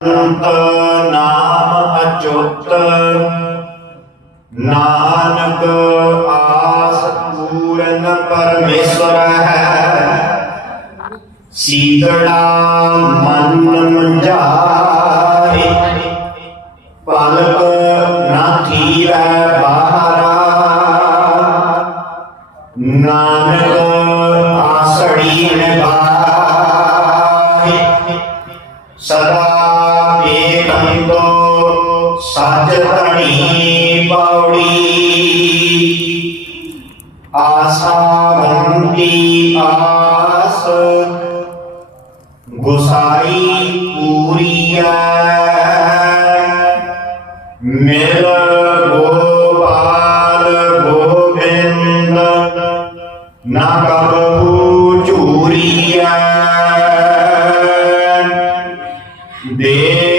ਅੰਤ ਨਾਮ ਅਚੁੱਤ। ਨਾਨਕ ਆਸ ਪੂਰਨ ਪਰਮੇਸ਼ਰ ਹੈ। ਸੀਤੜਾ ਮਨ ਮੰਝਾਰੇ ਪਲਕ ਨਾ ਥੀਰੈ ਬਾਹਰਾ। ਨਾਨਕ ਸਦਾ ਏਕੰਤੋ ਸੱਚ ਧਣੀ ਪੌੜੀ। ਆਸਾ ਬੰਤੀ ਆਸ, ਗੁਸਾਈ ਪੂਰੀਐ। ਮਿਲ ਗੋਪਾਲ ਗੋਬਿੰਦ, ਨਾ ਕਬਹੂ de